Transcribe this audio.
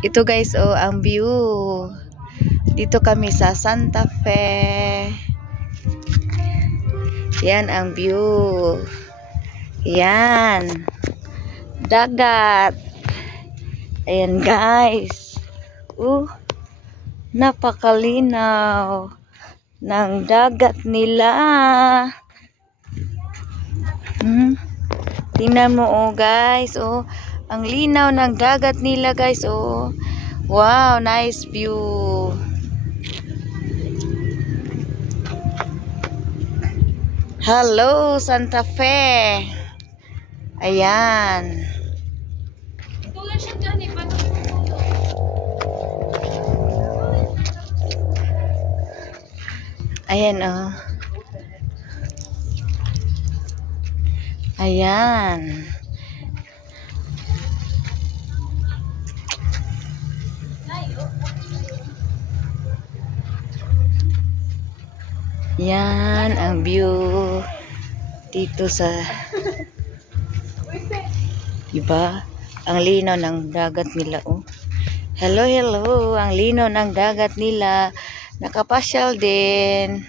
Ito guys, oh, ang view. Dito kami sa Santa Fe. Yan ang view. Yan. Dagat. Ayan guys. Napakalinaw ng dagat nila. Tingnan mo oh guys, oh. Ang linaw ng dagat nila guys, oh. Wow, nice view. Hello, Santa Fe. Ayan. Ayan, oh. Ayan. Yan ang view dito sa iba. Ang linaw ng dagat nila, oh. Hello, hello. Ang linaw ng dagat nila. Nakapasyal din.